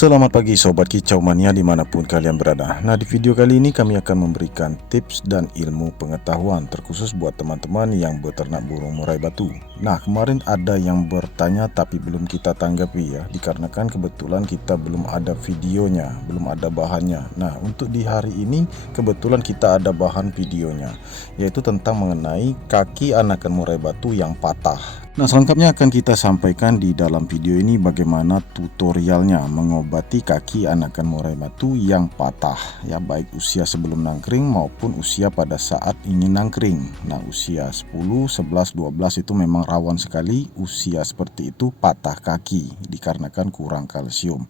Selamat pagi Sobat Kicau Mania dimanapun kalian berada. Nah, di video kali ini kami akan memberikan tips dan ilmu pengetahuan terkhusus buat teman-teman yang beternak burung murai batu. Nah, kemarin ada yang bertanya tapi belum kita tanggapi ya, dikarenakan kebetulan kita belum ada videonya, belum ada bahannya. Nah, untuk di hari ini kebetulan kita ada bahan videonya, yaitu tentang mengenai kaki anakan murai batu yang patah. Nah, selengkapnya akan kita sampaikan di dalam video ini bagaimana tutorialnya mengobati kaki anakan murai batu yang patah ya, baik usia sebelum nangkring maupun usia pada saat ingin nangkring. Nah, usia 10, 11, 12 itu memang rawan sekali usia seperti itu patah kaki dikarenakan kurang kalsium.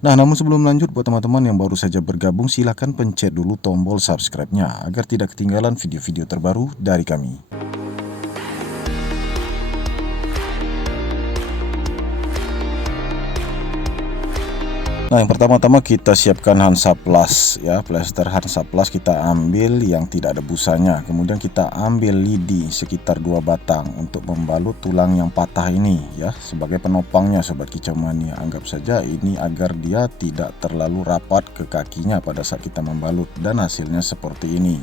Nah, namun sebelum lanjut, buat teman-teman yang baru saja bergabung, silahkan pencet dulu tombol subscribe-nya agar tidak ketinggalan video-video terbaru dari kami. Nah, yang pertama-tama kita siapkan Hansaplast ya, plester Hansaplast kita ambil yang tidak ada busanya. Kemudian kita ambil lidi sekitar 2 batang untuk membalut tulang yang patah ini ya, sebagai penopangnya Sobat Kicau Mania. Anggap saja ini agar dia tidak terlalu rapat ke kakinya pada saat kita membalut, dan hasilnya seperti ini.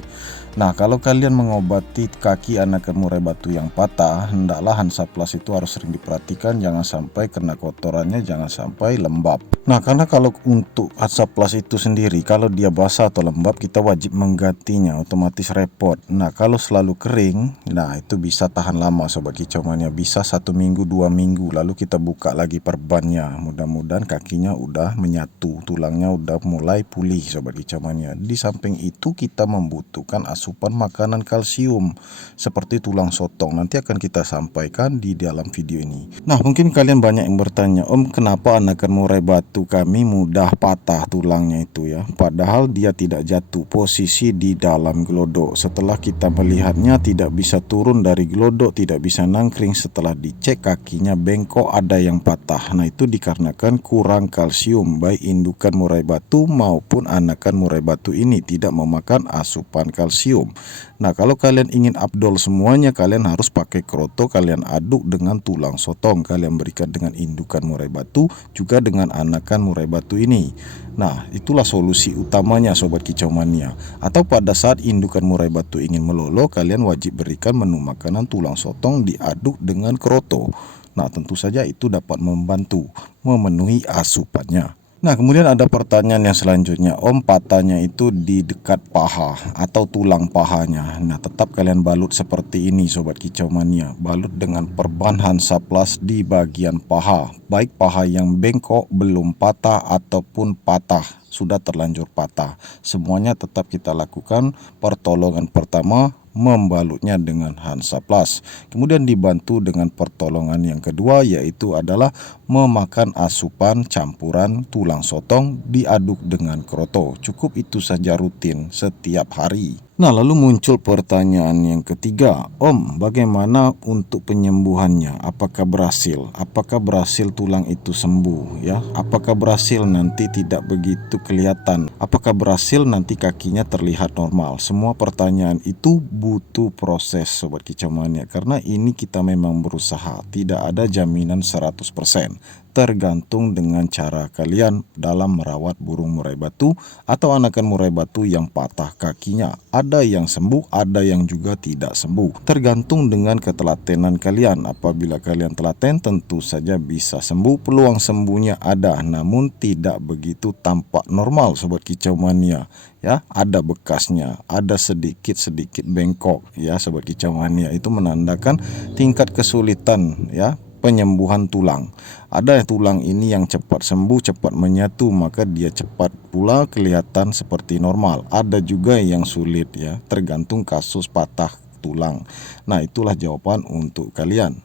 Nah, kalau kalian mengobati kaki anakan murai batu yang patah, hendaklah Hansaplast itu harus sering diperhatikan, jangan sampai kena kotorannya, jangan sampai lembab. Nah, karena kalau untuk Hansaplast itu sendiri, kalau dia basah atau lembab kita wajib menggantinya, otomatis repot. Nah, kalau selalu kering, nah itu bisa tahan lama Sobat Kicau Mania, bisa 1 minggu 2 minggu, lalu kita buka lagi perbannya, mudah-mudahan kakinya udah menyatu, tulangnya udah mulai pulih Sobat Kicau Mania. Di samping itu kita membutuhkan asupan makanan kalsium seperti tulang sotong, nanti akan kita sampaikan di dalam video ini. Nah, mungkin kalian banyak yang bertanya, Om, kenapa anakan murai batu kami mudah patah tulangnya itu ya, padahal dia tidak jatuh, posisi di dalam glodok. Setelah kita melihatnya tidak bisa turun dari glodok, tidak bisa nangkring, setelah dicek kakinya bengkok, ada yang patah. Nah, itu dikarenakan kurang kalsium, baik indukan murai batu maupun anakan murai batu ini tidak memakan asupan kalsium. Nah, kalau kalian ingin afdol semuanya, kalian harus pakai kroto, kalian aduk dengan tulang sotong, kalian berikan dengan indukan murai batu, juga dengan anakan murai batu ini. Nah, itulah solusi utamanya Sobat Kicau Mania. Atau pada saat indukan murai batu ingin melolo, kalian wajib berikan menu makanan tulang sotong diaduk dengan kroto. Nah, tentu saja itu dapat membantu memenuhi asupannya. Nah, kemudian ada pertanyaan yang selanjutnya, Om, patahnya itu di dekat paha atau tulang pahanya. Nah, tetap kalian balut seperti ini Sobat Kicau Mania, balut dengan perban Hansaplast di bagian paha, baik paha yang bengkok, belum patah ataupun patah, sudah terlanjur patah. Semuanya tetap kita lakukan. Pertolongan pertama, membalutnya dengan Hansaplast. Kemudian dibantu dengan pertolongan yang kedua, yaitu adalah memakan asupan campuran tulang sotong diaduk dengan kroto. Cukup itu saja rutin setiap hari. Nah, lalu muncul pertanyaan yang ketiga, Om, bagaimana untuk penyembuhannya? Apakah berhasil? Apakah berhasil tulang itu sembuh ya? Apakah berhasil nanti tidak begitu kelihatan? Apakah berhasil nanti kakinya terlihat normal? Semua pertanyaan itu butuh proses Sobat Kicau Mania, karena ini kita memang berusaha, tidak ada jaminan 100%. Tergantung dengan cara kalian dalam merawat burung murai batu atau anakan murai batu yang patah kakinya. Ada yang sembuh, ada yang juga tidak sembuh. Tergantung dengan ketelatenan kalian. Apabila kalian telaten, tentu saja bisa sembuh. Peluang sembuhnya ada, namun tidak begitu tampak normal Sobat Kicau Mania. Ya, ada bekasnya, ada sedikit-sedikit bengkok ya Sobat Kicau Mania. Itu menandakan tingkat kesulitan ya penyembuhan tulang. Ada tulang ini yang cepat sembuh, cepat menyatu, maka dia cepat pula kelihatan seperti normal. Ada juga yang sulit ya, tergantung kasus patah tulang. Nah, itulah jawaban untuk kalian.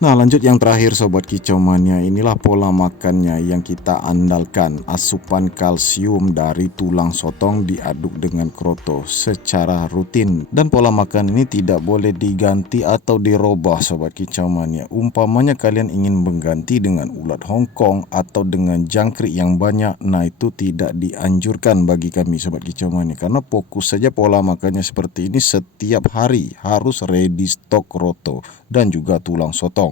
Nah, lanjut yang terakhir Sobat Kicau Mania, inilah pola makannya yang kita andalkan. Asupan kalsium dari tulang sotong diaduk dengan kroto secara rutin. Dan pola makan ini tidak boleh diganti atau dirubah Sobat Kicau Mania. Umpamanya kalian ingin mengganti dengan ulat Hongkong atau dengan jangkrik yang banyak, nah itu tidak dianjurkan bagi kami Sobat Kicau Mania. Karena fokus saja pola makannya seperti ini, setiap hari harus ready stock kroto dan juga tulang sotong.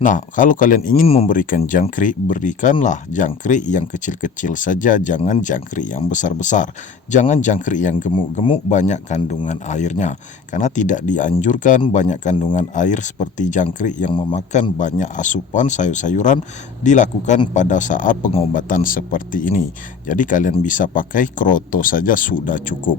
Nah, kalau kalian ingin memberikan jangkrik, berikanlah jangkrik yang kecil-kecil saja, jangan jangkrik yang besar-besar. Jangan jangkrik yang gemuk-gemuk, banyak kandungan airnya. Karena tidak dianjurkan banyak kandungan air seperti jangkrik yang memakan banyak asupan sayur-sayuran dilakukan pada saat pengobatan seperti ini. Jadi kalian bisa pakai kroto saja sudah cukup.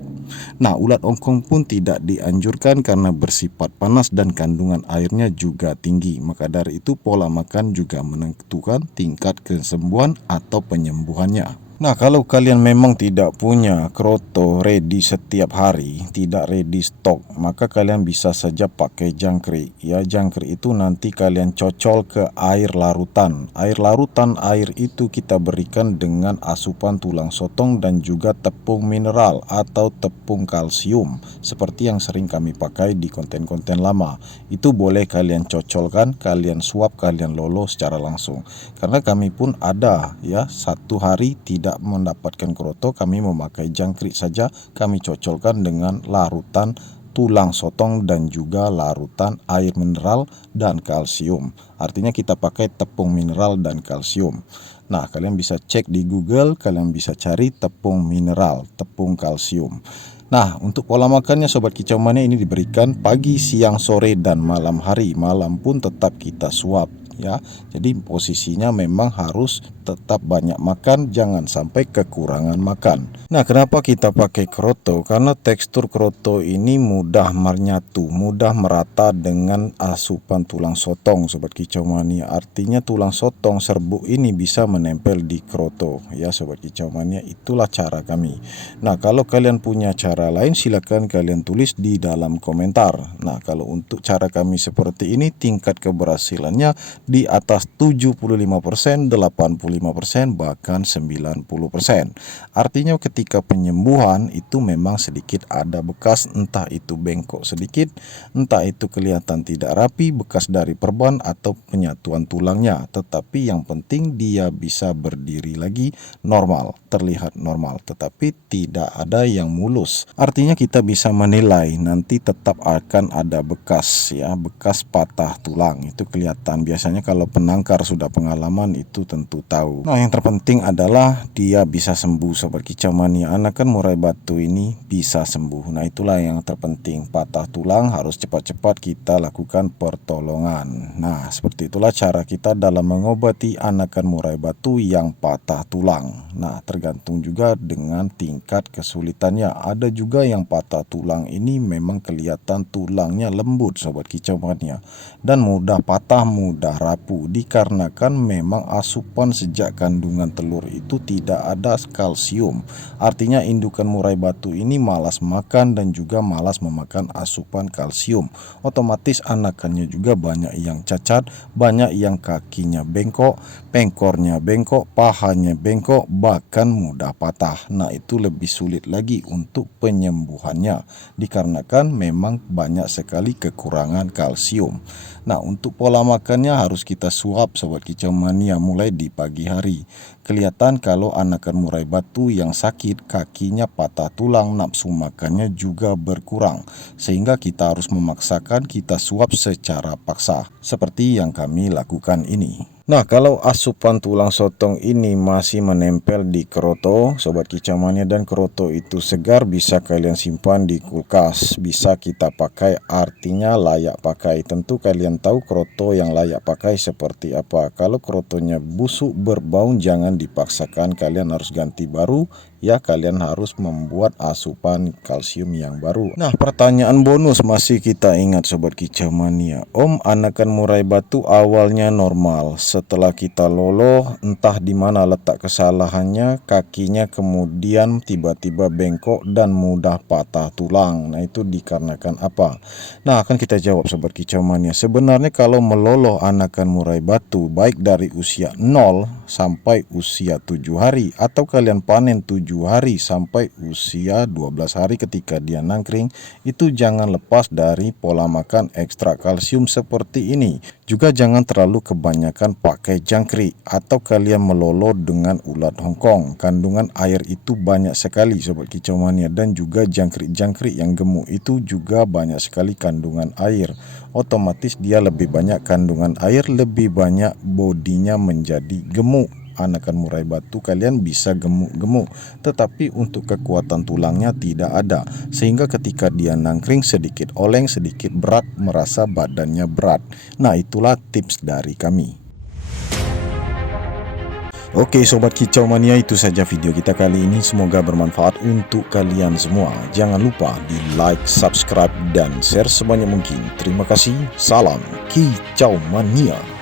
Nah, ulat ongkong pun tidak dianjurkan karena bersifat panas dan kandungan airnya juga tinggi. Maka dari itu pola makan juga menentukan tingkat kesembuhan atau penyembuhannya. Nah, kalau kalian memang tidak punya kroto ready setiap hari, tidak ready stok, maka kalian bisa saja pakai jangkrik. Ya, jangkrik itu nanti kalian cocol ke air larutan. Air larutan, air itu kita berikan dengan asupan tulang sotong dan juga tepung mineral atau tepung kalsium, seperti yang sering kami pakai di konten-konten lama. Itu boleh kalian cocolkan, kalian suap, kalian lolo secara langsung. Karena kami pun ada ya, satu hari tidak mendapatkan kroto, kami memakai jangkrik saja, kami cocolkan dengan larutan tulang sotong dan juga larutan air mineral dan kalsium. Artinya kita pakai tepung mineral dan kalsium. Nah, kalian bisa cek di Google, kalian bisa cari tepung mineral, tepung kalsium. Nah, untuk pola makannya Sobat Kicau Mania ini diberikan pagi, siang, sore, dan malam hari. Malam pun tetap kita suap ya. Jadi posisinya memang harus tetap banyak makan, jangan sampai kekurangan makan. Nah, kenapa kita pakai kroto? Karena tekstur kroto ini mudah menyatu, mudah merata dengan asupan tulang sotong Sobat Kicau Mania. Artinya tulang sotong serbuk ini bisa menempel di kroto ya Sobat Kicau Mania. Itulah cara kami. Nah, kalau kalian punya cara lain silakan kalian tulis di dalam komentar. Nah, kalau untuk cara kami seperti ini, tingkat keberhasilannya di atas 75%, 85%, bahkan 90%. Artinya ketika penyembuhan itu memang sedikit ada bekas, entah itu bengkok sedikit, entah itu kelihatan tidak rapi, bekas dari perban atau penyatuan tulangnya. Tetapi yang penting dia bisa berdiri lagi normal, terlihat normal, tetapi tidak ada yang mulus. Artinya kita bisa menilai nanti tetap akan ada bekas ya, bekas patah tulang. Itu kelihatan biasanya kalau penangkar sudah pengalaman itu tentu tahu. Nah, yang terpenting adalah dia bisa sembuh Sobat Kicau Mania. Anakan murai batu ini bisa sembuh. Nah, itulah yang terpenting. Patah tulang harus cepat-cepat kita lakukan pertolongan. Nah, seperti itulah cara kita dalam mengobati anakan murai batu yang patah tulang. Nah, tergantung juga dengan tingkat kesulitannya. Ada juga yang patah tulang ini memang kelihatan tulangnya lembut Sobat Kicau Mania dan mudah patah, mudah rapuh, dikarenakan memang asupan sejak kandungan telur itu tidak ada kalsium. Artinya indukan murai batu ini malas makan dan juga malas memakan asupan kalsium. Otomatis anakannya juga banyak yang cacat, banyak yang kakinya bengkok, pengkornya bengkok, pahanya bengkok, bahkan mudah patah. Nah, itu lebih sulit lagi untuk penyembuhannya dikarenakan memang banyak sekali kekurangan kalsium. Nah, untuk pola makannya harus kita suap Sobat Kicau Mania mulai di pagi hari. Kelihatan kalau anakan murai batu yang sakit, kakinya patah tulang, nafsu makannya juga berkurang. Sehingga kita harus memaksakan kita suap secara paksa, seperti yang kami lakukan ini. Nah, kalau asupan tulang sotong ini masih menempel di kroto Sobat Kicau Mania dan kroto itu segar, bisa kalian simpan di kulkas, bisa kita pakai, artinya layak pakai. Tentu kalian tahu kroto yang layak pakai seperti apa. Kalau krotonya busuk berbau, jangan dipaksakan, kalian harus ganti baru ya kalian harus membuat asupan kalsium yang baru. Nah, pertanyaan bonus masih kita ingat Sobat Kicau Mania. Om, anakan murai batu awalnya normal. Setelah kita loloh, entah di mana letak kesalahannya, kakinya kemudian tiba-tiba bengkok dan mudah patah tulang. Nah, itu dikarenakan apa? Nah, akan kita jawab Sobat Kicau Mania. Sebenarnya kalau meloloh anakan murai batu baik dari usia 0 sampai usia 7 hari atau kalian panen 7 hari sampai usia 12 hari ketika dia nangkring, itu jangan lepas dari pola makan ekstra kalsium seperti ini. Juga jangan terlalu kebanyakan pakai jangkrik atau kalian melolo dengan ulat Hongkong. Kandungan air itu banyak sekali Sobat Kicau Mania, dan juga jangkrik-jangkrik yang gemuk itu juga banyak sekali kandungan air. Otomatis dia lebih banyak kandungan air, lebih banyak bodinya menjadi gemuk. Anakan murai batu kalian bisa gemuk-gemuk, tetapi untuk kekuatan tulangnya tidak ada, sehingga ketika dia nangkring sedikit oleng, sedikit berat, merasa badannya berat. Nah, itulah tips dari kami. Oke Sobat Kicau Mania, itu saja video kita kali ini. Semoga bermanfaat untuk kalian semua. Jangan lupa di like, subscribe, dan share sebanyak mungkin. Terima kasih. Salam Kicau Mania.